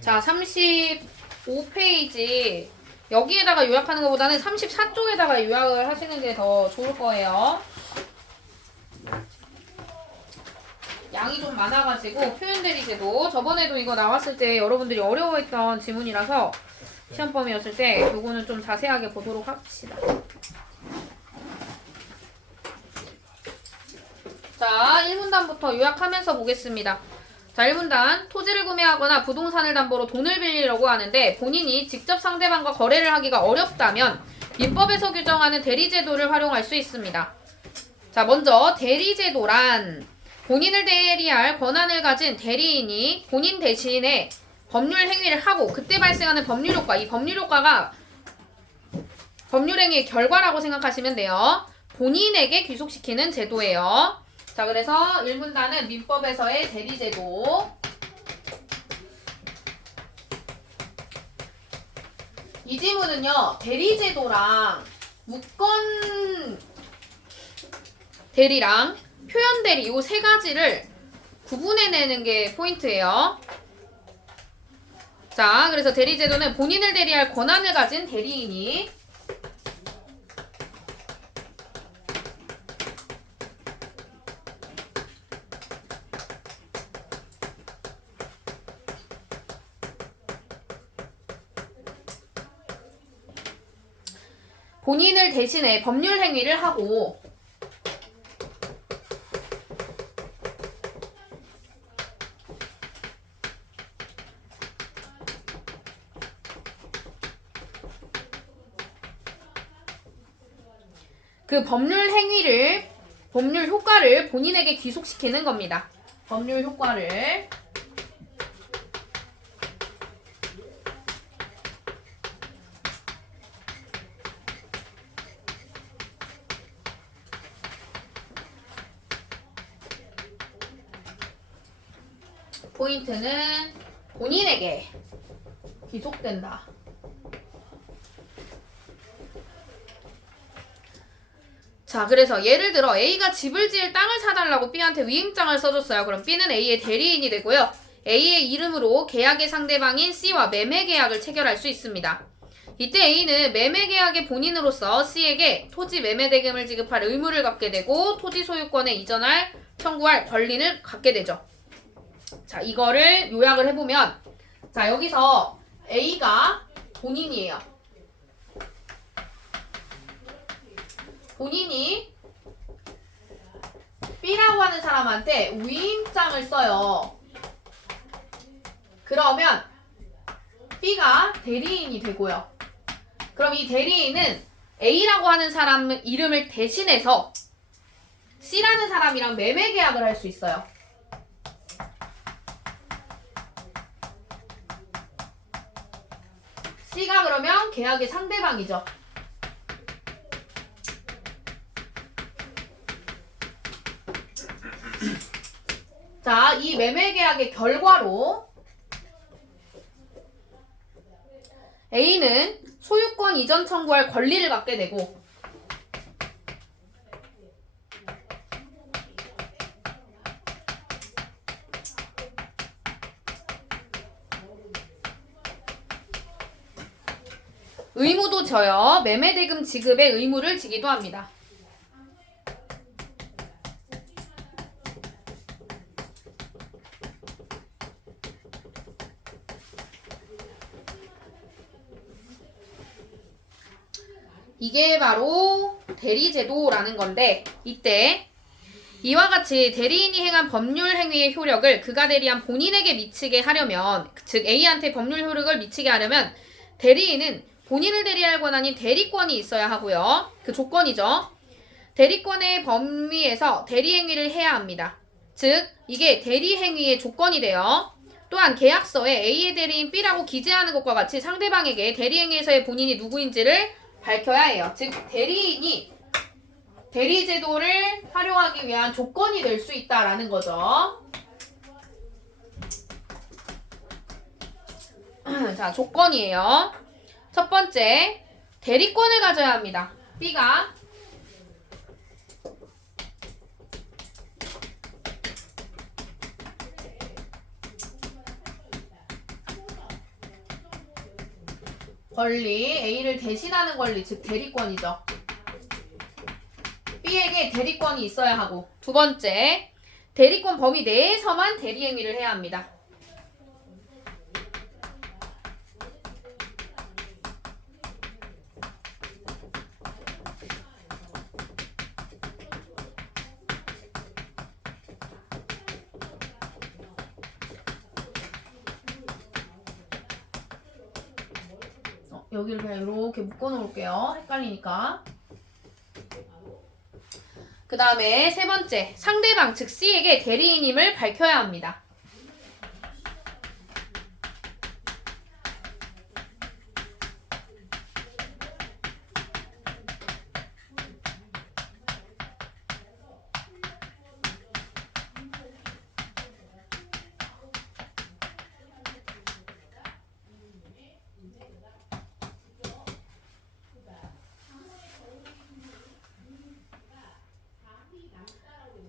자, 35페이지 여기에다가 요약하는 것보다는 34쪽에다가 요약을 하시는 게 더 좋을 거예요. 양이 좀 많아가지고 표현 대리제도 저번에도 이거 나왔을 때 여러분들이 어려워했던 지문이라서 시험 범위였을 때 요거는 좀 자세하게 보도록 합시다. 자, 1문단부터 요약하면서 보겠습니다. 자, 1문단. 토지를 구매하거나 부동산을 담보로 돈을 빌리려고 하는데 본인이 직접 상대방과 거래를 하기가 어렵다면 민법에서 규정하는 대리제도를 활용할 수 있습니다. 자, 먼저 대리제도란 본인을 대리할 권한을 가진 대리인이 본인 대신에 법률 행위를 하고 그때 발생하는 법률 효과, 이 법률 효과가 법률 행위의 결과라고 생각하시면 돼요. 본인에게 귀속시키는 제도예요. 자, 그래서 1문단은 민법에서의 대리제도. 이 지문은요, 대리제도랑 무권 대리랑 표현 대리 이 세 가지를 구분해내는 게 포인트예요. 자, 그래서 대리제도는 본인을 대리할 권한을 가진 대리인이 본인을 대신해 법률 행위를 하고 그 법률 행위를, 법률 효과를 본인에게 귀속시키는 겁니다. 법률 효과를. 포인트는 본인에게 귀속된다. 자, 그래서 예를 들어 A가 집을 지을 땅을 사달라고 B한테 위임장을 써줬어요. 그럼 B는 A의 대리인이 되고요. A의 이름으로 계약의 상대방인 C와 매매 계약을 체결할 수 있습니다. 이때 A는 매매 계약의 본인으로서 C에게 토지 매매 대금을 지급할 의무를 갖게 되고 토지 소유권에 이전할, 청구할 권리를 갖게 되죠. 자, 이거를 요약을 해보면, 자, 여기서 A가 본인이에요. 본인이 B라고 하는 사람한테 위임장을 써요. 그러면 B가 대리인이 되고요. 그럼 이 대리인은 A라고 하는 사람 이름을 대신해서 C라는 사람이랑 매매 계약을 할 수 있어요. C가 그러면 계약의 상대방이죠. 자, 이 매매 계약의 결과로 A는 소유권 이전 청구할 권리를 갖게 되고 의무도 져요. 매매 대금 지급의 의무를 지기도 합니다. 이게 바로 대리제도라는 건데 이때 이와 같이 대리인이 행한 법률 행위의 효력을 그가 대리한 본인에게 미치게 하려면 즉 A한테 법률 효력을 미치게 하려면 대리인은 본인을 대리할 권한인 대리권이 있어야 하고요. 그 조건이죠. 대리권의 범위에서 대리 행위를 해야 합니다. 즉 이게 대리 행위의 조건이 돼요. 또한 계약서에 A의 대리인 B라고 기재하는 것과 같이 상대방에게 대리 행위에서의 본인이 누구인지를 밝혀야 해요. 즉 대리인이 대리제도를 활용하기 위한 조건이 될 수 있다라는 거죠. 자, 조건이에요. 첫 번째, 대리권을 가져야 합니다. B가 권리, A를 대신하는 권리, 즉 대리권이죠. B에게 대리권이 있어야 하고. 두 번째, 대리권 범위 내에서만 대리행위를 해야 합니다. 여기를 그냥 이렇게 묶어 놓을게요. 헷갈리니까. 그 다음에 세 번째, 상대방 즉 C에게 대리인임을 밝혀야 합니다.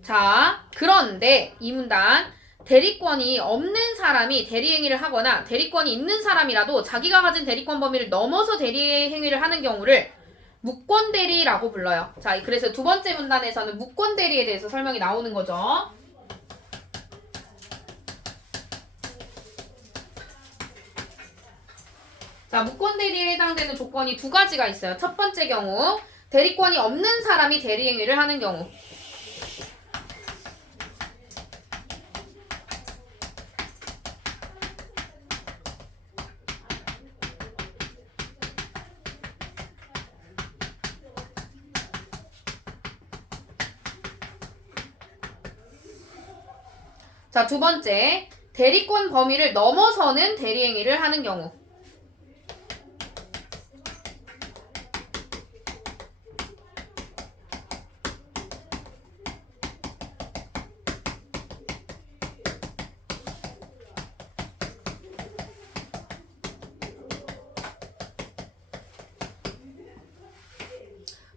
자, 그런데 이 문단 대리권이 없는 사람이 대리행위를 하거나 대리권이 있는 사람이라도 자기가 가진 대리권 범위를 넘어서 대리행위를 하는 경우를 무권대리라고 불러요. 자, 그래서 두 번째 문단에서는 무권대리에 대해서 설명이 나오는 거죠. 자, 무권대리에 해당되는 조건이 두 가지가 있어요. 첫 번째 경우, 대리권이 없는 사람이 대리행위를 하는 경우. 자, 두 번째, 대리권 범위를 넘어서는 대리행위를 하는 경우.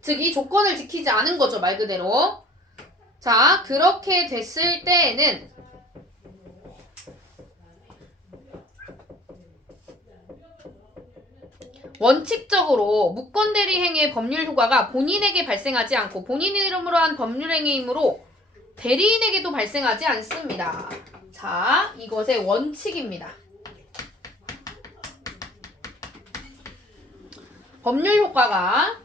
즉, 이 조건을 지키지 않은 거죠, 말 그대로. 자, 그렇게 됐을 때에는 원칙적으로 무권대리 행위의 법률 효과가 본인에게 발생하지 않고 본인 이름으로 한 법률 행위이므로 대리인에게도 발생하지 않습니다. 자, 이것의 원칙입니다. 법률 효과가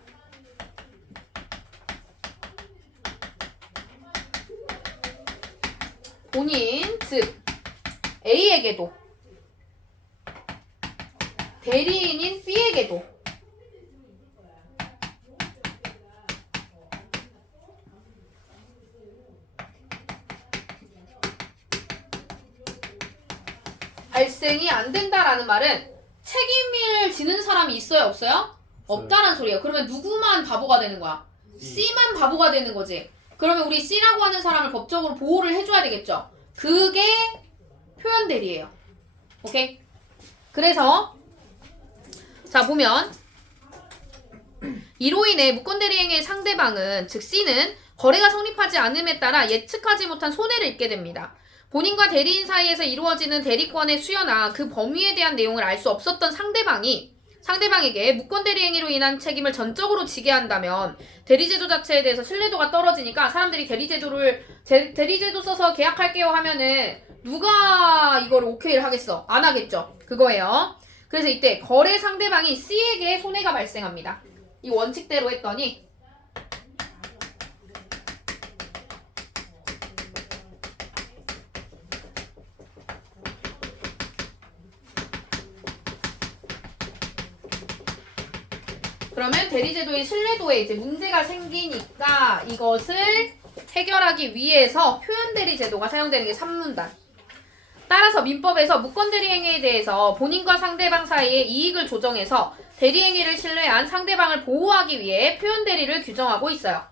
본인, 즉 A에게도 대리인인 B에게도 발생이 안 된다라는 말은 책임을 지는 사람이 있어요, 없어요? 없다라는 소리예요. 그러면 누구만 바보가 되는 거야? C만 바보가 되는 거지. 그러면 우리 C라고 하는 사람을 법적으로 보호를 해줘야 되겠죠? 그게 표현 대리예요. 오케이? 그래서 자, 보면 이로 인해 무권대리행위의 상대방은, 즉 C는 거래가 성립하지 않음에 따라 예측하지 못한 손해를 입게 됩니다. 본인과 대리인 사이에서 이루어지는 대리권의 수여나 그 범위에 대한 내용을 알 수 없었던 상대방에게 무권대리행위로 인한 책임을 전적으로 지게 한다면 대리제도 자체에 대해서 신뢰도가 떨어지니까 사람들이 대리제도 써서 계약할게요 하면은 누가 이거를 오케이를 하겠어? 안 하겠죠? 그거예요. 그래서 이때 거래 상대방이 C에게 손해가 발생합니다. 이 원칙대로 했더니 그러면 대리제도의 신뢰도에 이제 문제가 생기니까 이것을 해결하기 위해서 표현대리제도가 사용되는 게 3문단. 따라서 민법에서 무권대리행위에 대해서 본인과 상대방 사이의 이익을 조정해서 대리행위를 신뢰한 상대방을 보호하기 위해 표현대리를 규정하고 있어요.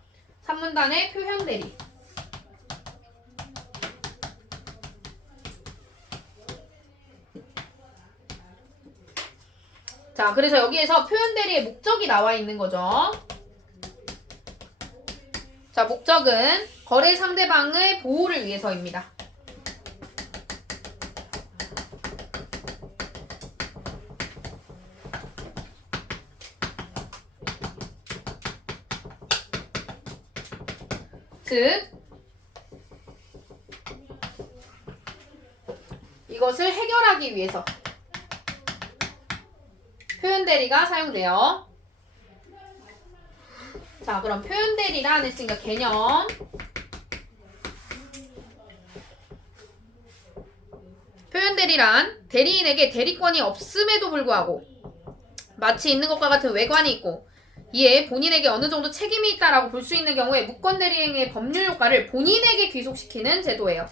3문단의 표현대리. 자, 그래서 여기에서 표현대리의 목적이 나와 있는 거죠. 자, 목적은 거래 상대방의 보호를 위해서입니다. 즉 이것을 해결하기 위해서 표현대리가 사용돼요. 자, 그럼 표현대리란 했으니까 개념. 표현대리란 대리인에게 대리권이 없음에도 불구하고 마치 있는 것과 같은 외관이 있고 이에 본인에게 어느 정도 책임이 있다라고 볼 수 있는 경우에 무권대리행위의 법률 효과를 본인에게 귀속시키는 제도예요.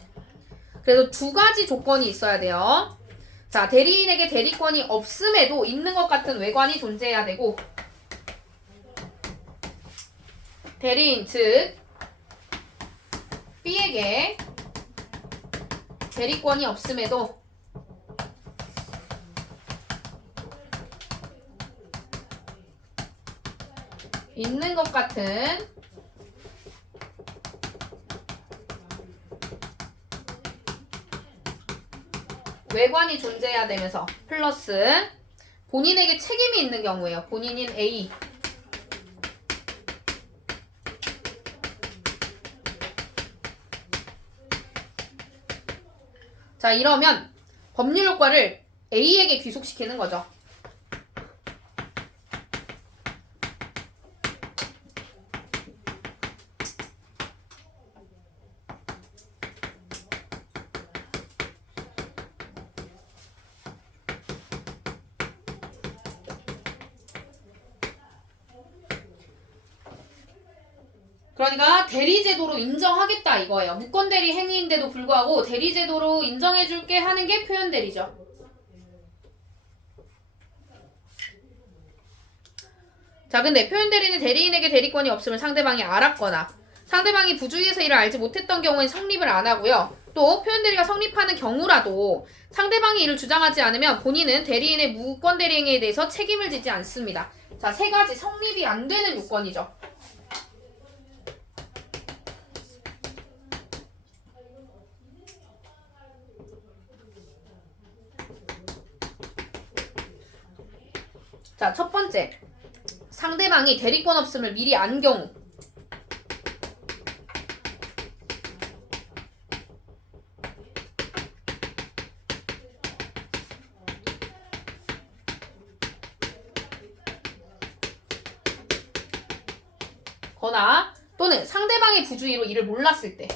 그래서 두 가지 조건이 있어야 돼요. 자, 대리인에게 대리권이 없음에도 있는 것 같은 외관이 존재해야 되고 대리인 즉 B에게 대리권이 없음에도 있는 것 같은 외관이 존재해야 되면서 플러스 본인에게 책임이 있는 경우예요. 본인인 A. 자, 이러면 법률 효과를 A에게 귀속시키는 거죠. 그러니까 대리제도로 인정하겠다 이거예요. 무권대리 행위인데도 불구하고 대리제도로 인정해줄게 하는 게 표현대리죠. 자, 근데 표현대리는 대리인에게 대리권이 없으면 상대방이 알았거나 상대방이 부주의해서 이를 알지 못했던 경우엔 성립을 안 하고요. 또 표현대리가 성립하는 경우라도 상대방이 이를 주장하지 않으면 본인은 대리인의 무권대리 행위에 대해서 책임을 지지 않습니다. 자, 세 가지 성립이 안 되는 요건이죠. 자, 첫 번째. 상대방이 대리권 없음을 미리 안 경우. 거나 또는 상대방의 부주의로 이를 몰랐을 때.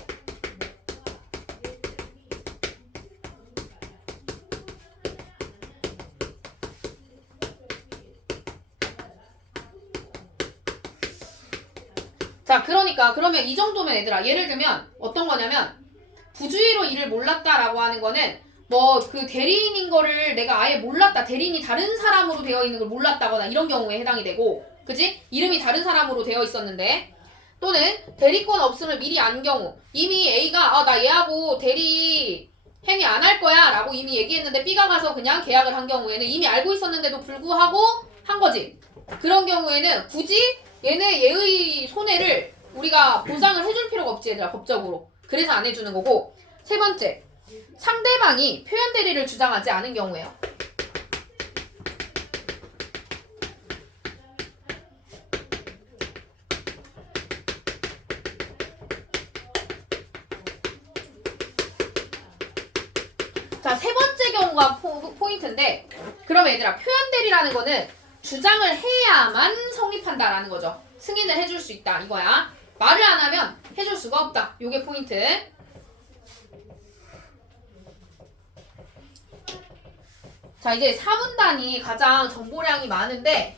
자, 그러면 이 정도면 얘들아, 예를 들면 어떤 거냐면 부주의로 이를 몰랐다라고 하는 거는 뭐 그 대리인인 거를 내가 아예 몰랐다, 대리인이 다른 사람으로 되어 있는 걸 몰랐다거나 이런 경우에 해당이 되고, 그지? 이름이 다른 사람으로 되어 있었는데, 또는 대리권 없음을 미리 안 경우, 이미 A가 나 얘하고 대리 행위 안 할 거야 라고 이미 얘기했는데 B가 가서 그냥 계약을 한 경우에는 이미 알고 있었는데도 불구하고 한 거지. 그런 경우에는 굳이 얘의 손해를 우리가 보상을 해줄 필요가 없지 얘들아, 법적으로. 그래서 안 해주는 거고. 세 번째, 상대방이 표현 대리를 주장하지 않은 경우예요. 자, 세 번째 경우가 포인트인데, 그럼 얘들아, 표현 대리라는 거는 주장을 해야만 성립한다라는 거죠. 승인을 해줄 수 있다 이거야. 말을 안 하면 해줄 수가 없다. 요게 포인트. 자, 이제 사문단이 가장 정보량이 많은데,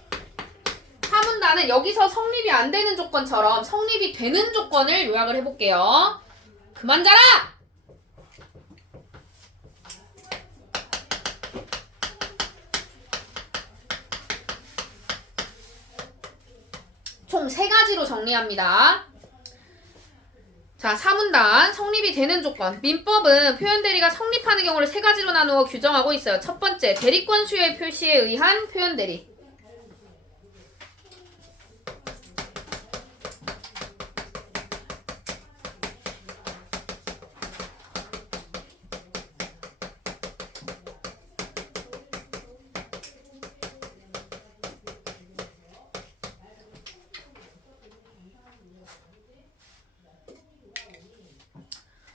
사문단은 여기서 성립이 안 되는 조건처럼 성립이 되는 조건을 요약을 해볼게요. 그만 자라! 총 3가지로 정리합니다. 자, 사문단 성립이 되는 조건. 민법은 표현 대리가 성립하는 경우를 3가지로 나누어 규정하고 있어요. 첫 번째, 대리권 수요의 표시에 의한 표현 대리.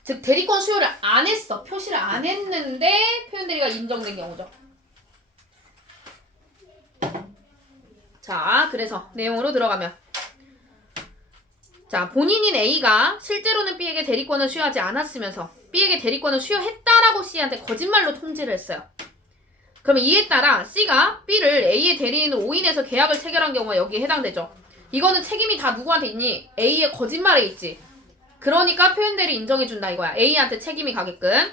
즉 대리권 수여를 안 했어. 표시를 안 했는데 표현 대리가 인정된 경우죠. 자, 그래서 내용으로 들어가면 자, 본인인 A가 실제로는 B에게 대리권을 수여하지 않았으면서 B에게 대리권을 수여했다라고 C한테 거짓말로 통지를 했어요. 그러면 이에 따라 C가 B를 A의 대리인으로 오인해서 계약을 체결한 경우가 여기에 해당되죠. 이거는 책임이 다 누구한테 있니? A의 거짓말에 있지. 그러니까 표현 대리 인정해준다 이거야. A한테 책임이 가게끔.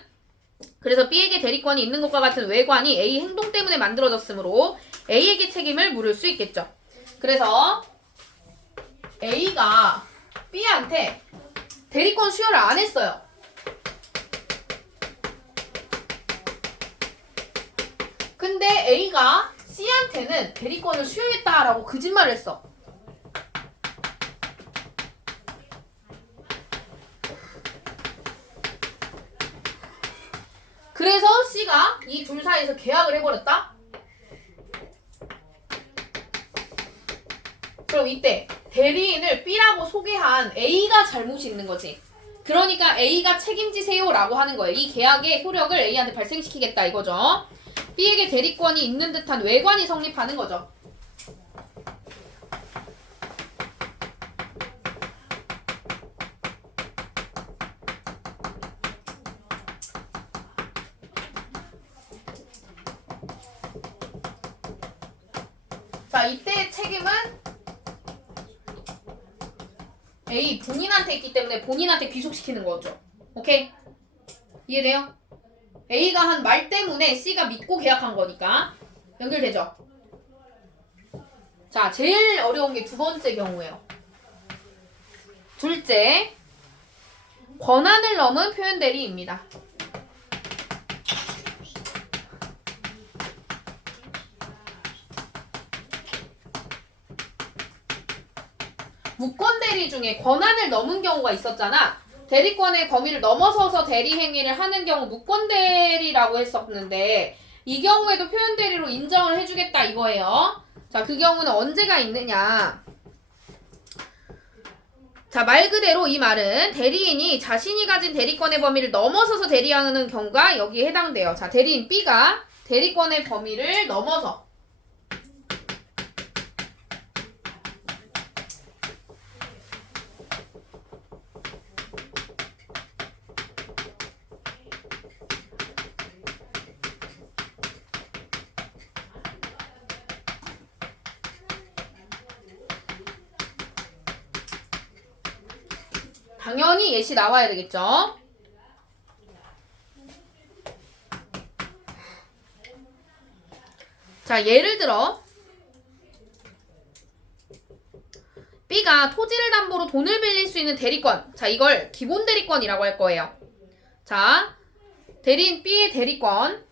그래서 B에게 대리권이 있는 것과 같은 외관이 A 행동 때문에 만들어졌으므로 A에게 책임을 물을 수 있겠죠. 그래서 A가 B한테 대리권 수여를 안 했어요. 근데 A가 C한테는 대리권을 수여했다라고 거짓말을 했어. 그래서 C가 이 둘 사이에서 계약을 해버렸다? 그럼 이때 대리인을 B라고 소개한 A가 잘못이 있는 거지. 그러니까 A가 책임지세요 라고 하는 거예요. 이 계약의 효력을 A한테 발생시키겠다 이거죠. B에게 대리권이 있는 듯한 외관이 성립하는 거죠. 자, 이때의 책임은 A 본인한테 있기 때문에 본인한테 귀속시키는 거죠. 오케이? 이해돼요? A가 한 말 때문에 C가 믿고 계약한 거니까 연결되죠? 자, 제일 어려운 게 두 번째 경우예요. 둘째, 권한을 넘은 표현 대리입니다. 무권 대리 중에 권한을 넘은 경우가 있었잖아. 대리권의 범위를 넘어서서 대리 행위를 하는 경우 무권 대리라고 했었는데 이 경우에도 표현 대리로 인정을 해주겠다 이거예요. 자, 그 경우는 언제가 있느냐. 자, 말 그대로 이 말은 대리인이 자신이 가진 대리권의 범위를 넘어서서 대리하는 경우가 여기에 해당돼요. 자, 대리인 B가 대리권의 범위를 넘어서 당연히 예시 나와야 되겠죠. 자, 예를 들어 B가 토지를 담보로 돈을 빌릴 수 있는 대리권. 자, 이걸 기본 대리권이라고 할 거예요. 자, 대리인 B의 대리권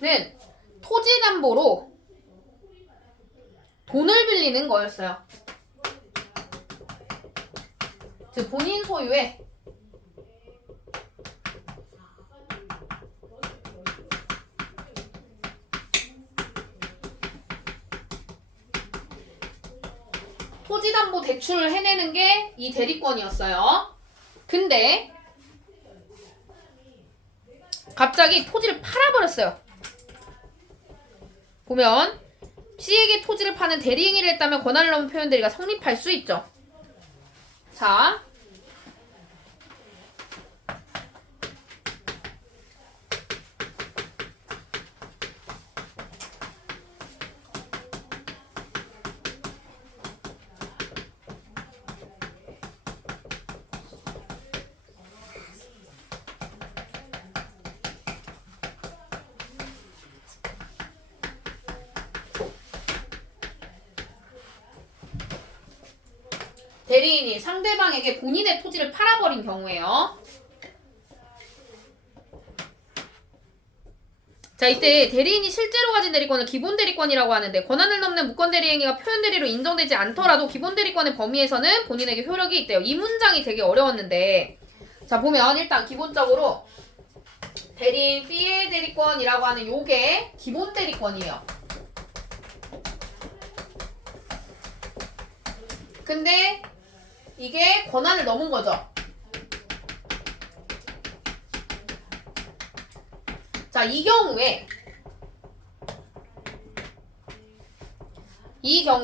는 토지 담보로 돈을 빌리는 거였어요. 즉 본인 소유의 토지 담보 대출을 해내는 게 이 대리권이었어요. 근데 갑자기 토지를 팔아버렸어요. 보면 C에게 토지를 파는 대리 행위를 했다면 권한을 넘은 표현 대리가 성립할 수 있죠. 자, 대리인이 상대방에게 본인의 토지를 팔아버린 경우에요. 자, 이때 대리인이 실제로 가진 대리권을 기본 대리권이라고 하는데 권한을 넘는 무권 대리 행위가 표현 대리로 인정되지 않더라도 기본 대리권의 범위에서는 본인에게 효력이 있대요. 이 문장이 되게 어려웠는데 자, 보면 일단 기본적으로 대리인 B의 대리권이라고 하는 요게 기본 대리권이에요. 근데 이게 권한을 넘은 거죠. 자, 이 경우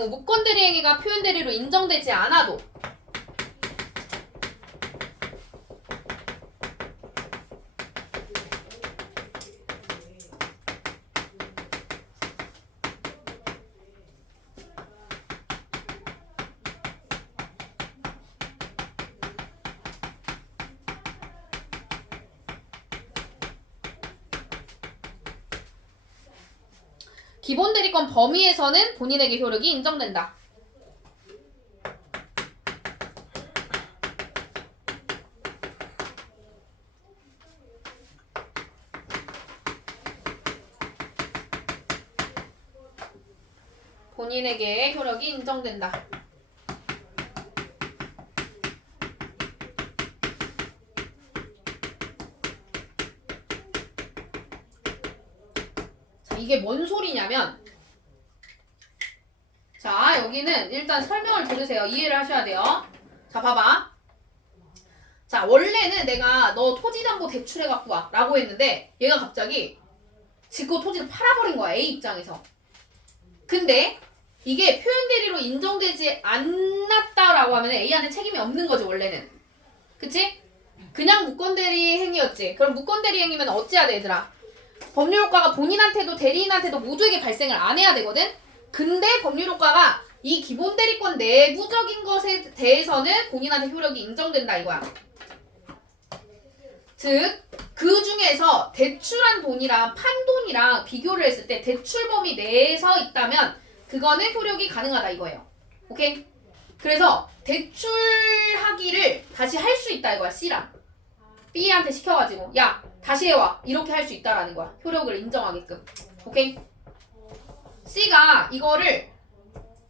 무권 대리 행위가 표현 대리로 인정되지 않아도 기본 대리권 범위에서는 본인에게 효력이 인정된다. 본인에게 효력이 인정된다. 이게 뭔 소리냐면, 자, 여기는 일단 설명을 들으세요. 이해를 하셔야 돼요. 자, 봐봐. 자, 원래는 내가 너 토지담보 대출해 갖고 와 라고 했는데 얘가 갑자기 지금 토지를 팔아버린 거야, A 입장에서. 근데 이게 표현 대리로 인정되지 않았다라고 하면 A한테 책임이 없는 거지, 원래는. 그치? 그냥 무권 대리 행위였지. 그럼 무권 대리 행위면 어찌해야 돼, 얘들아? 법률 효과가 본인한테도 대리인한테도 모두에게 발생을 안 해야 되거든? 근데 법률 효과가 이 기본 대리권 내부적인 것에 대해서는 본인한테 효력이 인정된다 이거야. 즉, 그 중에서 대출한 돈이랑 판돈이랑 비교를 했을 때 대출 범위 내에서 있다면 그거는 효력이 가능하다 이거예요. 오케이? 그래서 대출하기를 다시 할 수 있다 이거야, C랑. B한테 시켜가지고 야 다시 해와 이렇게 할 수 있다라는 거야. 효력을 인정하게끔. 오케이? C가 이거를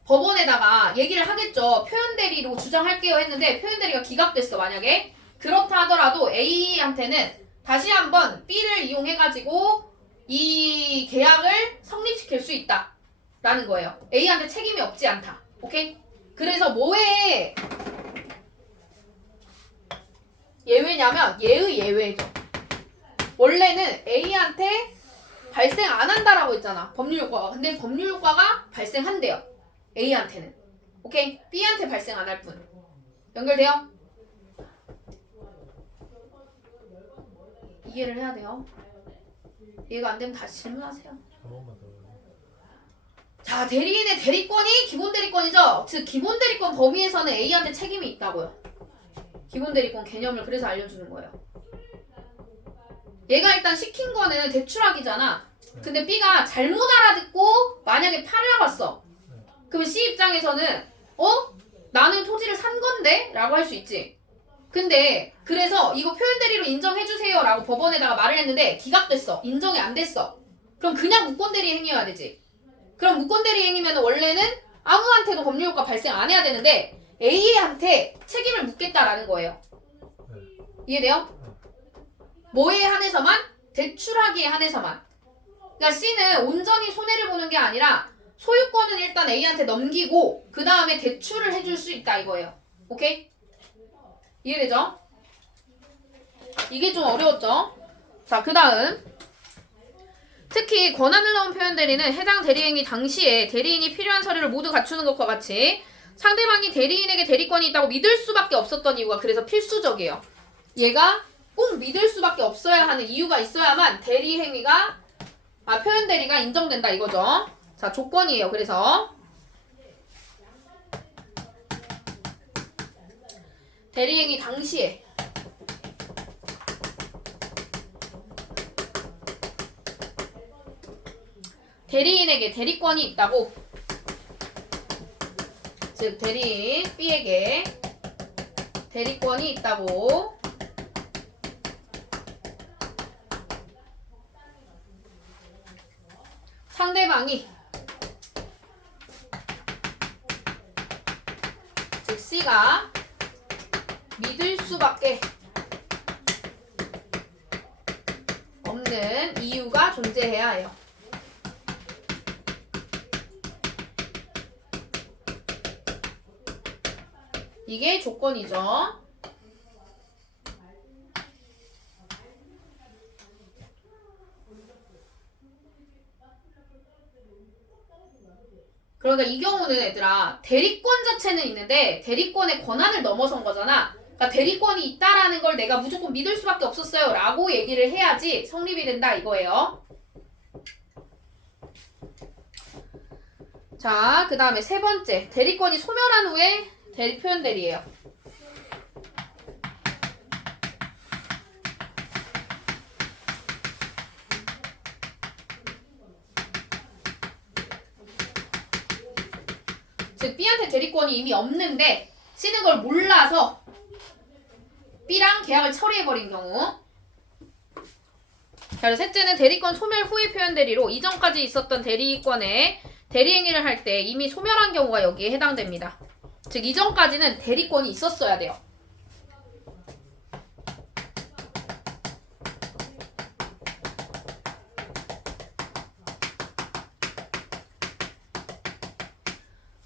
법원에다가 얘기를 하겠죠. 표현 대리로 주장할게요 했는데 표현 대리가 기각됐어 만약에. 그렇다 하더라도 A한테는 다시 한번 B를 이용해가지고 이 계약을 성립시킬 수 있다 라는 거예요. A한테 책임이 없지 않다. 오케이? 그래서 뭐에 예외냐면 얘의 예외죠. 원래는 A한테 발생 안 한다라고 했잖아, 법률 효과가. 근데 법률 효과가 발생한대요, A한테는. 오케이? B한테 발생 안 할 뿐. 연결돼요? 이해를 해야 돼요. 이해가 안 되면 다시 질문하세요. 자, 대리인의 대리권이 기본 대리권이죠. 즉 기본 대리권 범위에서는 A한테 책임이 있다고요. 기본 대리권 개념을 그래서 알려주는 거예요. 얘가 일단 시킨 거는 대출하기잖아. 근데 B가 잘못 알아듣고 만약에 팔아봤어. 그러면 C 입장에서는 나는 토지를 산 건데? 라고 할 수 있지. 근데 그래서 이거 표현 대리로 인정해주세요 라고 법원에다가 말을 했는데 기각됐어. 인정이 안 됐어. 그럼 그냥 무권 대리 행위여야 되지. 그럼 무권 대리 행위면 원래는 아무한테도 법률 효과 발생 안 해야 되는데 A한테 책임을 묻겠다라는 거예요. 이해돼요? 뭐에 한해서만? 대출하기에 한해서만. 그러니까 C는 온전히 손해를 보는 게 아니라 소유권은 일단 A한테 넘기고 그 다음에 대출을 해줄 수 있다 이거예요. 오케이? 이해되죠? 이게 좀 어려웠죠? 자, 그 다음 특히 권한을 넣은 표현 대리는 해당 대리행위 당시에 대리인이 필요한 서류를 모두 갖추는 것과 같이 상대방이 대리인에게 대리권이 있다고 믿을 수밖에 없었던 이유가 그래서 필수적이에요. 얘가 꼭 믿을 수밖에 없어야 하는 이유가 있어야만 표현 대리가 인정된다 이거죠. 자, 조건이에요. 그래서 대리행위 당시에 대리인에게 대리권이 있다고. 즉 대리인 B에게 대리권이 있다고 상대방이 즉 C가 믿을 수밖에 없는 이유가 존재해야 해요. 이게 조건이죠. 그러니까 이 경우는 얘들아 대리권 자체는 있는데 대리권의 권한을 넘어선 거잖아. 그러니까 대리권이 있다라는 걸 내가 무조건 믿을 수밖에 없었어요 라고 얘기를 해야지 성립이 된다 이거예요. 자, 그 다음에 세 번째 대리권이 소멸한 후에 표현 대리예요. 즉 B한테 대리권이 이미 없는데 C는 걸 몰라서 B랑 계약을 처리해버린 경우. 자, 그래서 셋째는 대리권 소멸 후의 표현 대리로 이전까지 있었던 대리권에 대리행위를 할 때 이미 소멸한 경우가 여기에 해당됩니다. 즉 이전까지는 대리권이 있었어야 돼요.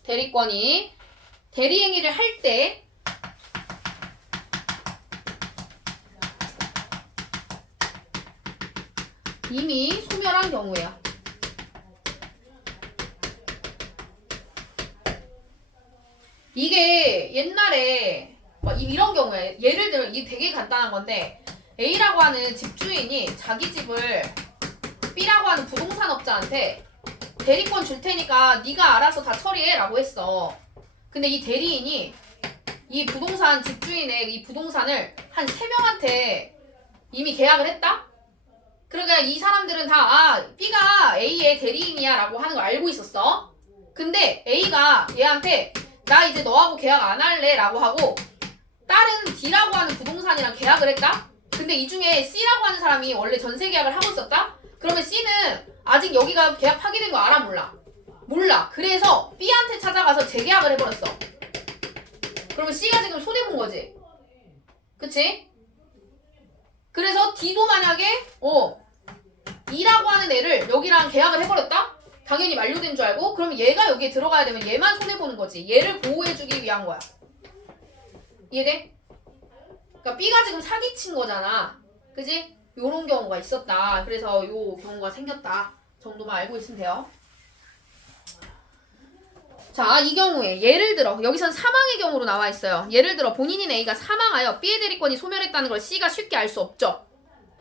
대리권이 대리행위를 할 때 이미 소멸한 경우예요. 이게 옛날에 이런 경우에 예를 들어 이게 되게 간단한 건데 A라고 하는 집주인이 자기 집을 B라고 하는 부동산업자한테 대리권 줄 테니까 네가 알아서 다 처리해 라고 했어. 근데 이 대리인이 이 부동산 집주인의 이 부동산을 한 3명한테 이미 계약을 했다? 그러니까 이 사람들은 다 B가 A의 대리인이야 라고 하는 걸 알고 있었어. 근데 A가 얘한테 나 이제 너하고 계약 안 할래 라고 하고 다른 D라고 하는 부동산이랑 계약을 했다? 근데 이 중에 C라고 하는 사람이 원래 전세 계약을 하고 있었다? 그러면 C는 아직 여기가 계약 파기된 거 알아 몰라? 몰라. 그래서 B한테 찾아가서 재계약을 해버렸어. 그러면 C가 지금 손해본 거지. 그치? 그래서 D도 만약에 E라고 하는 애를 여기랑 계약을 해버렸다? 당연히 만료된 줄 알고 그럼 얘가 여기에 들어가야 되면 얘만 손해보는 거지. 얘를 보호해주기 위한 거야. 이해돼? 그러니까 B가 지금 사기친 거잖아. 그지? 요런 경우가 있었다. 그래서 요 경우가 생겼다. 정도만 알고 있으면 돼요. 자, 이 경우에 예를 들어 여기선 사망의 경우로 나와 있어요. 예를 들어 본인인 A가 사망하여 B의 대리권이 소멸했다는 걸 C가 쉽게 알 수 없죠.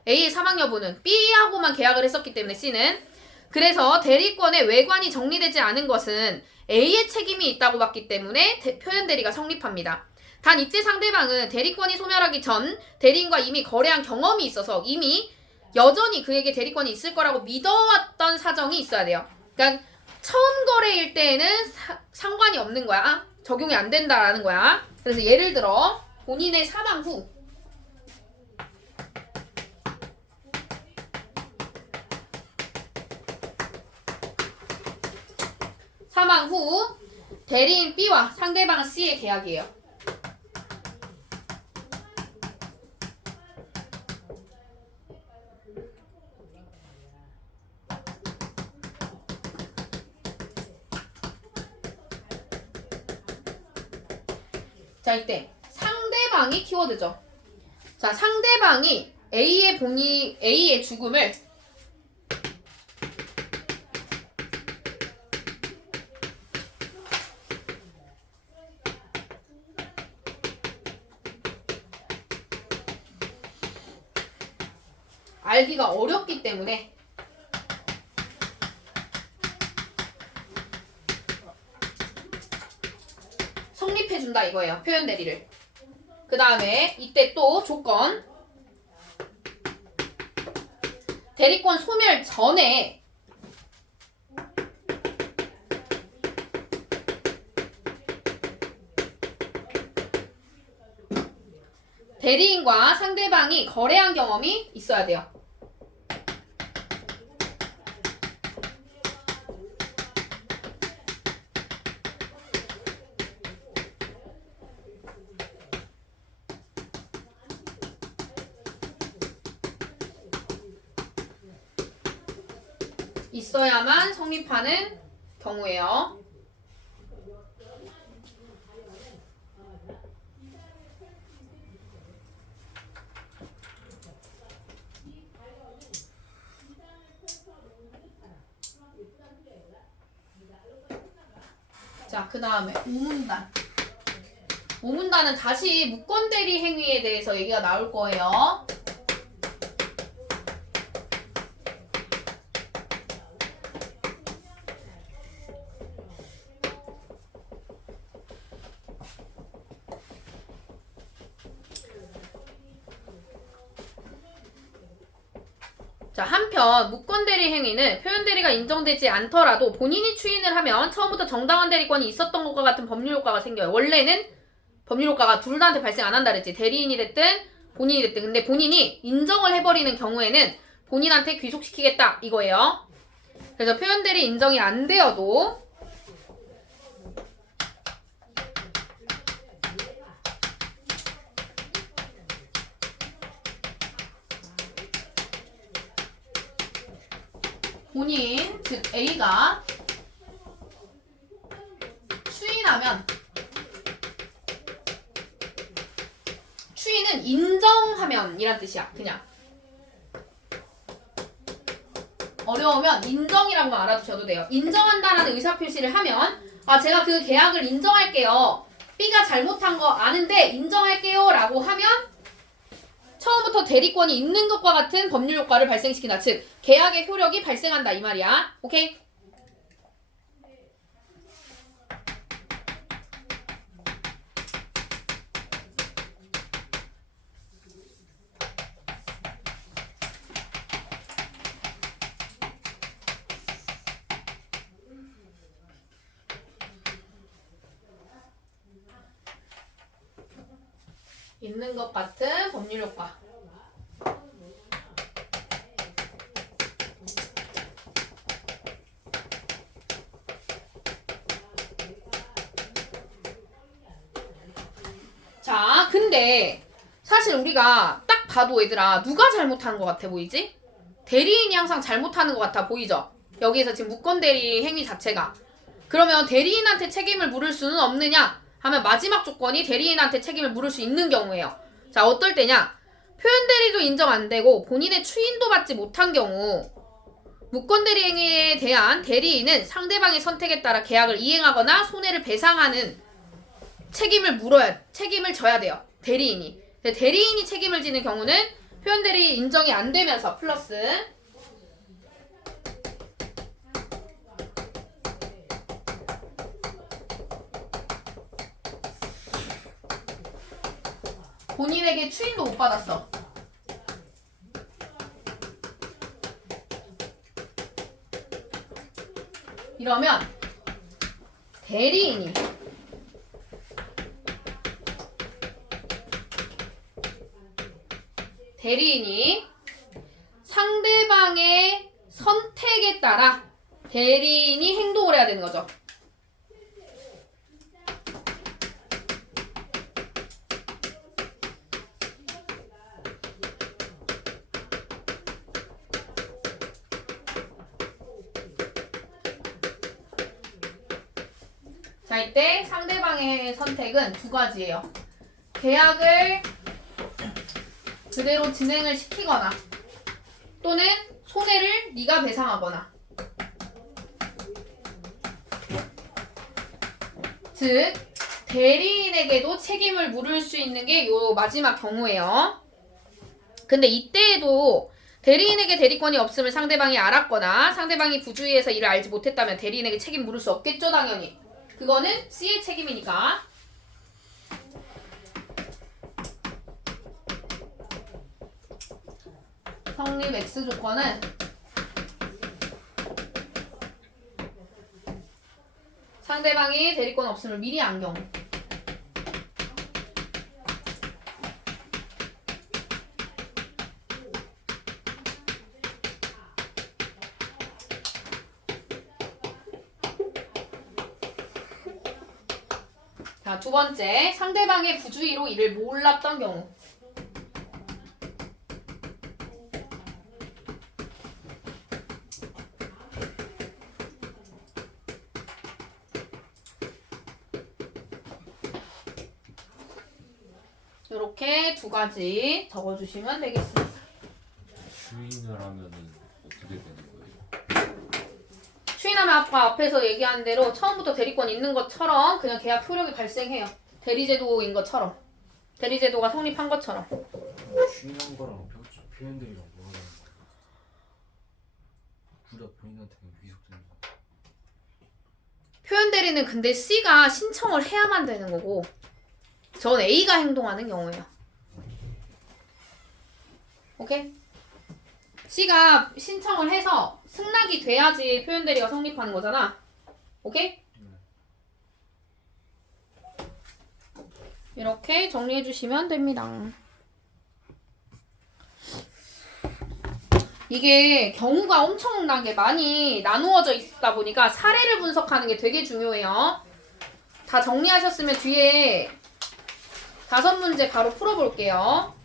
A의 사망 여부는 B하고만 계약을 했었기 때문에 C는. 그래서 대리권의 외관이 정리되지 않은 것은 A의 책임이 있다고 봤기 때문에 표현 대리가 성립합니다. 단 이때 상대방은 대리권이 소멸하기 전 대리인과 이미 거래한 경험이 있어서 이미 여전히 그에게 대리권이 있을 거라고 믿어왔던 사정이 있어야 돼요. 그러니까 처음 거래일 때에는 상관이 없는 거야. 적용이 안 된다라는 거야. 그래서 예를 들어 본인의 사망 후 대리인 B와 상대방 C의 계약이에요. 자, 이때 상대방이 키워드죠. 자, 상대방이 A의 죽음을 알기가 어렵기 때문에 성립해준다 이거예요. 표현 대리를. 그 다음에 이때 또 조건 대리권 소멸 전에 대리인과 상대방이 거래한 경험이 있어야 돼요. 있어야만 성립하는 경우예요. 그 다음에 오문단. 오문단은 다시 무건대리 행위에 대해서 얘기가 나올 거예요. 자, 한편 무건대리 행위는 표현대리가 인정되지 않더라도 본인이 추인을 하면 처음부터 정당한 대리권이 있었던 것과 같은 법률효과가 생겨요. 원래는 법률효과가 둘 다한테 발생 안 한다 그랬지. 대리인이 됐든 본인이 됐든. 근데 본인이 인정을 해버리는 경우에는 본인한테 귀속시키겠다 이거예요. 그래서 표현대리 인정이 안 되어도 본인, 즉 A가 추인하면 추인은 인정하면 이란 뜻이야. 그냥 어려우면 인정이라고만 알아두셔도 돼요. 인정한다라는 의사표시를 하면 제가 그 계약을 인정할게요. B가 잘못한 거 아는데 인정할게요 라고 하면 처음부터 대리권이 있는 것과 같은 법률 효과를 발생시킨다. 즉 계약의 효력이 발생한다 이 말이야. 오케이? 있는 것 같은 법률 효과. 자, 근데 사실 우리가 딱 봐도 얘들아 누가 잘못하는 것 같아 보이지? 대리인이 항상 잘못하는 것 같아 보이죠? 여기에서 지금 무건대리 행위 자체가. 그러면 대리인한테 책임을 물을 수는 없느냐 하면 마지막 조건이 대리인한테 책임을 물을 수 있는 경우예요. 자, 어떨 때냐? 표현대리도 인정 안 되고 본인의 추인도 받지 못한 경우 무건대리 행위에 대한 대리인은 상대방의 선택에 따라 계약을 이행하거나 손해를 배상하는 책임을 져야 돼요. 대리인이. 근데 대리인이 책임을 지는 경우는 표현대리 인정이 안 되면서 플러스 본인에게 추인도 못 받았어. 이러면 대리인이 상대방의 선택에 따라 대리인이 행동을 해야 되는 거죠. 자, 이때 상대방의 선택은 두 가지예요. 계약을 그대로 진행을 시키거나 또는 손해를 네가 배상하거나. 즉 대리인에게도 책임을 물을 수 있는 게 요 마지막 경우예요. 근데 이때에도 대리인에게 대리권이 없음을 상대방이 알았거나 상대방이 부주의해서 이를 알지 못했다면 대리인에게 책임 물을 수 없겠죠, 당연히. 그거는 C의 책임이니까. 성립 X 조건은 상대방이 대리권 없음을 미리 안 경우. 자, 두 번째, 상대방의 부주의로 이를 몰랐던 경우. 이렇게 두 가지 적어주시면 되겠습니다. 추인을 하면은 어떻게 되는 거예요? 왜냐면 아까 앞에서 얘기한 대로 처음부터 대리권 있는 것처럼 그냥 계약 효력이 발생해요. 대리제도인 것처럼. 대리제도가 성립한 것처럼. 중요한 거랑 표현들이랑 뭐가 다른 거야? 둘 다 본인한테 위속되는 거. 표현 대리는 근데 C가 신청을 해야만 되는 거고 전 A가 행동하는 경우예요. 오케이? C가 신청을 해서 승낙이 돼야지 표현 대리가 성립하는 거잖아. 오케이? 이렇게 정리해 주시면 됩니다. 이게 경우가 엄청나게 많이 나누어져 있다 보니까 사례를 분석하는 게 되게 중요해요. 다 정리하셨으면 뒤에 5문제 바로 풀어볼게요.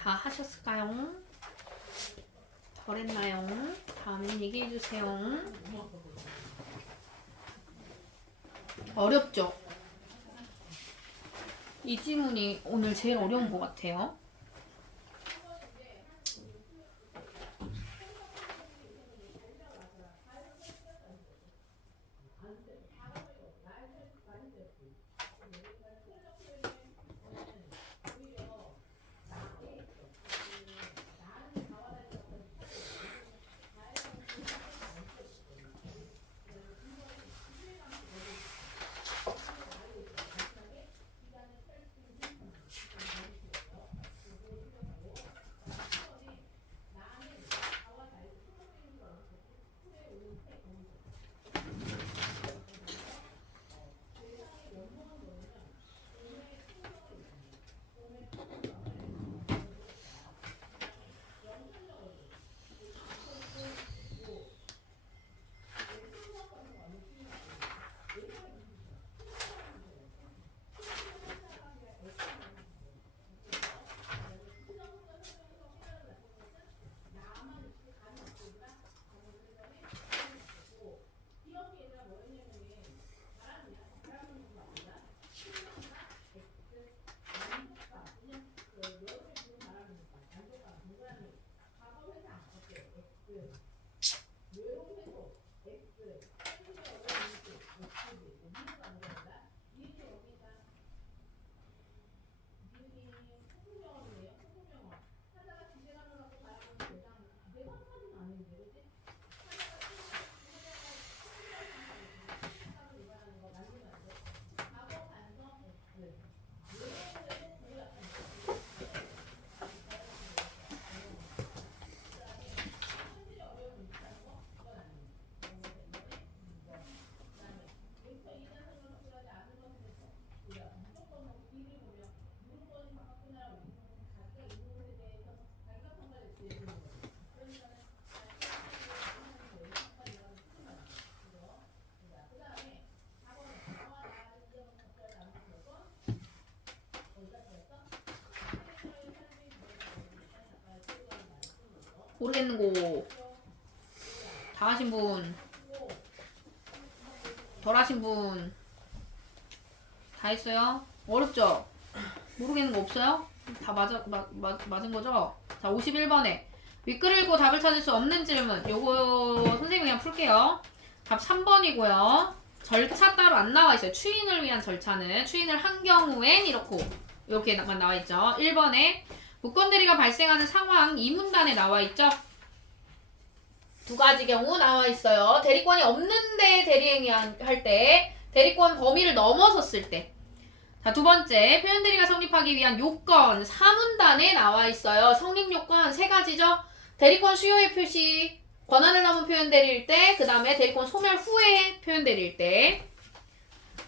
다 하셨을까요? 덜 했나요? 다음엔 얘기해주세요. 어렵죠? 이 지문이 오늘 제일 어려운 것 같아요. 모르겠는 거. 다 하신 분. 덜 하신 분. 다 했어요? 어렵죠? 모르겠는 거 없어요? 다 맞은 거죠? 자, 51번에 윗글 읽고 답을 찾을 수 없는 질문. 요거 선생님이 그냥 풀게요. 답 3번이고요. 절차 따로 안 나와 있어요. 추인을 위한 절차는 추인을 한 경우엔 이렇게만 나와 있죠. 1번에 무권 대리가 발생하는 상황 이 문단에 나와 있죠. 두 가지 경우 나와 있어요. 대리권이 없는데 대리행위 할 때, 대리권 범위를 넘어섰을 때. 자, 두 번째, 표현 대리가 성립하기 위한 요건 4문단에 나와 있어요. 성립 요건 세 가지죠. 대리권 수요의 표시, 권한을 넘은 표현 대리일 때, 그 다음에 대리권 소멸 후에 표현 대리일 때.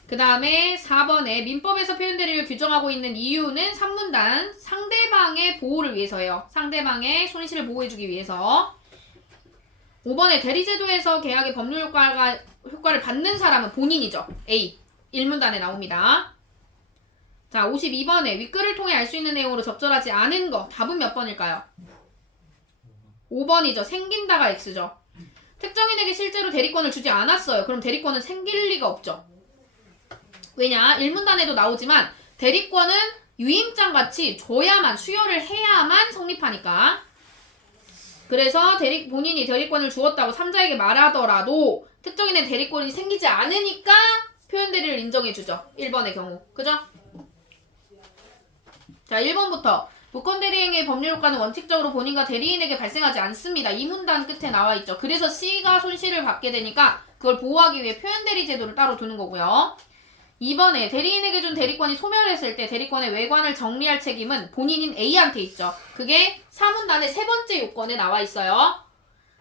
그 다음에 4번에 민법에서 표현 대리를 규정하고 있는 이유는 3문단 상대방의 보호를 위해서예요. 상대방의 손실을 보호해주기 위해서. 5번에 대리제도에서 계약의 법률 효과를 받는 사람은 본인이죠. A. 1문단에 나옵니다. 자, 52번에 윗글을 통해 알 수 있는 내용으로 적절하지 않은 거. 답은 몇 번일까요? 5번이죠. 생긴다가 X죠. 특정인에게 실제로 대리권을 주지 않았어요. 그럼 대리권은 생길 리가 없죠. 왜냐? 1문단에도 나오지만 대리권은 유임장 같이 줘야만, 수여를 해야만 성립하니까. 그래서 본인이 대리권을 주었다고 3자에게 말하더라도 특정인의 대리권이 생기지 않으니까 표현 대리를 인정해주죠. 1번의 경우. 그죠? 자, 1번부터 무권 대리행위의 법률 효과는 원칙적으로 본인과 대리인에게 발생하지 않습니다. 이 문단 끝에 나와 있죠. 그래서 C가 손실을 받게 되니까 그걸 보호하기 위해 표현 대리 제도를 따로 두는 거고요. 2번에 대리인에게 준 대리권이 소멸했을 때 대리권의 외관을 정리할 책임은 본인인 A한테 있죠. 그게 4문단의 세 번째 요건에 나와 있어요.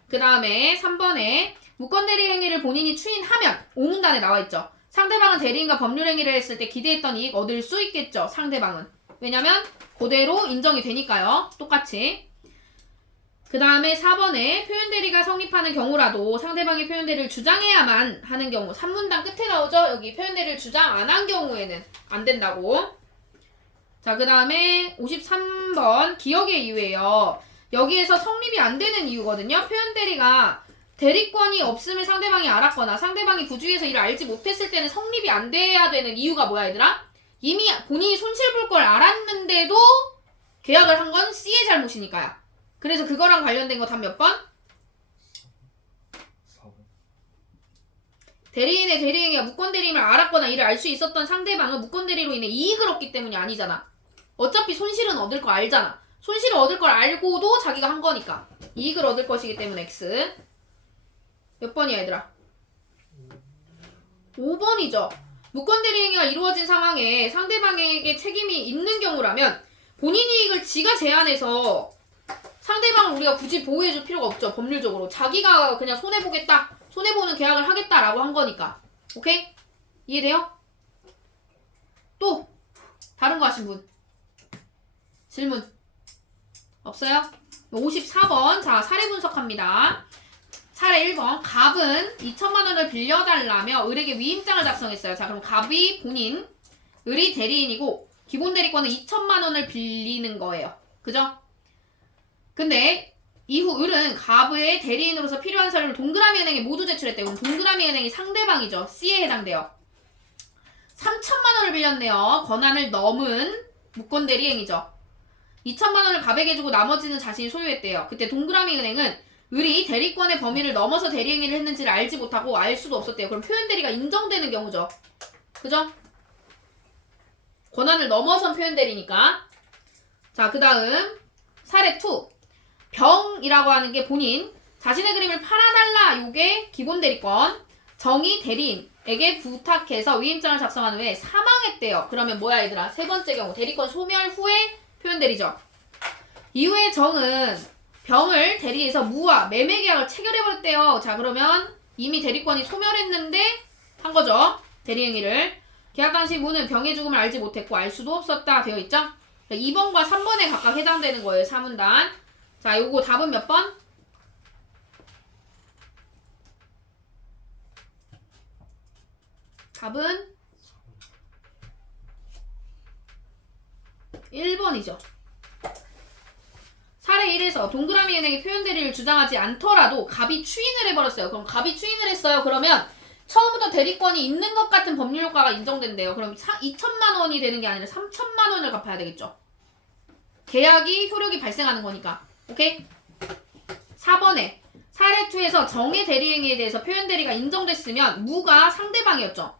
그 다음에 3번에 무권 대리 행위를 본인이 추인하면 5문단에 나와 있죠. 상대방은 대리인과 법률 행위를 했을 때 기대했던 이익 얻을 수 있겠죠. 상대방은. 왜냐면 그대로 인정이 되니까요. 똑같이. 그 다음에 4번에 표현 대리가 성립하는 경우라도 상대방이 표현 대리를 주장해야만 하는 경우 3문단 끝에 나오죠. 여기 표현 대리를 주장 안 한 경우에는 안 된다고. 자, 그 다음에 53번 기억의 이유예요. 여기에서 성립이 안 되는 이유거든요. 표현 대리가 대리권이 없음을 상대방이 알았거나 상대방이 부주의해서 이를 알지 못했을 때는 성립이 안 돼야 되는 이유가 뭐야 얘들아? 이미 본인이 손실 볼 걸 알았는데도 계약을 한 건 C의 잘못이니까요. 그래서 그거랑 관련된 거 답 몇 번? 4번. 대리인의 대리행위가 무권 대리임을 알았거나 이를 알 수 있었던 상대방은 무권 대리로 인해 이익을 얻기 때문이 아니잖아. 어차피 손실은 얻을 거 알잖아. 손실을 얻을 걸 알고도 자기가 한 거니까 이익을 얻을 것이기 때문에 X. 몇 번이야 얘들아? 5번이죠. 무권 대리행위가 이루어진 상황에 상대방에게 책임이 있는 경우라면 본인 이익을 지가 제한해서 상대방을 우리가 굳이 보호해줄 필요가 없죠. 법률적으로. 자기가 그냥 손해보겠다. 손해보는 계약을 하겠다라고 한 거니까. 오케이? 이해돼요? 또 다른 거 하신 분? 질문 없어요? 54번. 자, 사례 분석합니다. 사례 1번. 갑은 2천만 원을 빌려달라며 을에게 위임장을 작성했어요. 자, 그럼 갑이 본인, 을이 대리인이고 기본 대리권은 2천만 원을 빌리는 거예요. 그죠? 근데 이후 을은 갑의 대리인으로서 필요한 서류를 동그라미 은행에 모두 제출했대요. 그럼 동그라미 은행이 상대방이죠. C에 해당돼요. 3천만 원을 빌렸네요. 권한을 넘은 무권 대리행위죠. 2천만 원을 갑에게 주고 나머지는 자신이 소유했대요. 그때 동그라미 은행은 을이 대리권의 범위를 넘어서 대리행위를 했는지를 알지 못하고 알 수도 없었대요. 그럼 표현 대리가 인정되는 경우죠. 그죠? 권한을 넘어선 표현 대리니까. 자, 그 다음 사례 2. 병이라고 하는 게 본인, 자신의 그림을 팔아달라 요게 기본 대리권, 정이 대리인에게 부탁해서 위임장을 작성한 후에 사망했대요. 그러면 뭐야 얘들아? 세 번째 경우 대리권 소멸 후에 표현 대리죠. 이후에 정은 병을 대리해서 무와 매매 계약을 체결해버렸대요. 자, 그러면 이미 대리권이 소멸했는데 한 거죠. 대리행위를. 계약 당시 무는 병의 죽음을 알지 못했고 알 수도 없었다 되어 있죠. 2번과 3번에 각각 해당되는 거예요. 3문단. 자, 요거 답은 몇 번? 답은 1번이죠. 사례 3분의 1에서 동그라미 은행이 표현 대리를 주장하지 않더라도 갑이 추인을 해버렸어요. 그럼 갑이 추인을 했어요. 그러면 처음부터 대리권이 있는 것 같은 법률 효과가 인정된대요. 그럼 2천만 원이 되는 게 아니라 3천만 원을 갚아야 되겠죠. 계약이 효력이 발생하는 거니까. 오케이? 4번에 사례 2에서 정의 대리행위에 대해서 표현 대리가 인정됐으면 무가 상대방이었죠.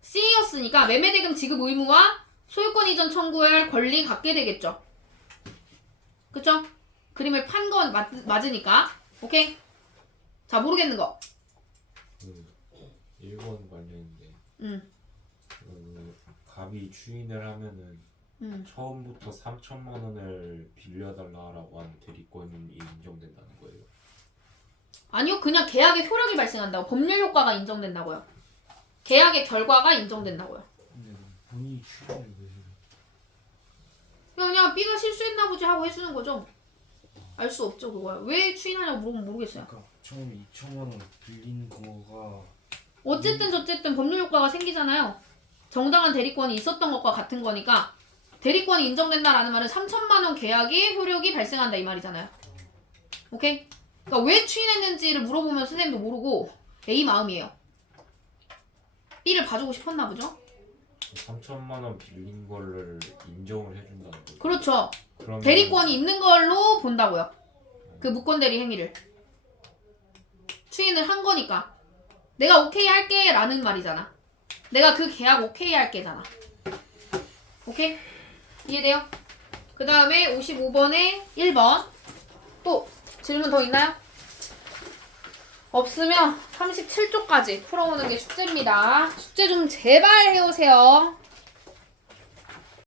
C였으니까 매매대금 지급 의무와 소유권 이전 청구할 권리 갖게 되겠죠. 그쵸? 그림을 판 건 맞으니까. 오케이? 자, 모르겠는 거. 그 1번 관련인데 응. 그 갑이 추인을 하면은 처음부터 3천만 원을 빌려달라라고 하는 대리권이 인정된다는 거예요. 아니요, 그냥 계약의 효력이 발생한다고. 법률 효과가 인정된다고요. 계약의 결과가 인정된다고요. 근데 본인이 추천을 왜 해요? 그냥 B가 실수했나 보지 하고 해주는 거죠. 알 수 없죠, 그거야. 왜 추인하냐고 물어보면 모르겠어요. 그러니까 처음에 2천만 원 빌린 거가 어쨌든 저쨌든 법률 효과가 생기잖아요. 정당한 대리권이 있었던 것과 같은 거니까 대리권이 인정된다라는 말은 3천만 원 계약의 효력이 발생한다 이 말이잖아요. 오케이? 그러니까 왜 추인했는지를 물어보면 선생님도 모르고 A 마음이에요. B를 봐주고 싶었나 보죠? 3천만 원 빌린 거를 인정을 해준다는 거예요. 그렇죠. 그러면 대리권이 있는 걸로 본다고요. 그 무권 대리 행위를. 추인을 한 거니까. 내가 오케이 할게 라는 말이잖아. 내가 그 계약 오케이 할게잖아. 오케이? 이해돼요? 그 다음에 55번에 1번. 또 질문 더 있나요? 없으면 37쪽까지 풀어오는 게 숙제입니다. 숙제 좀 제발 해오세요.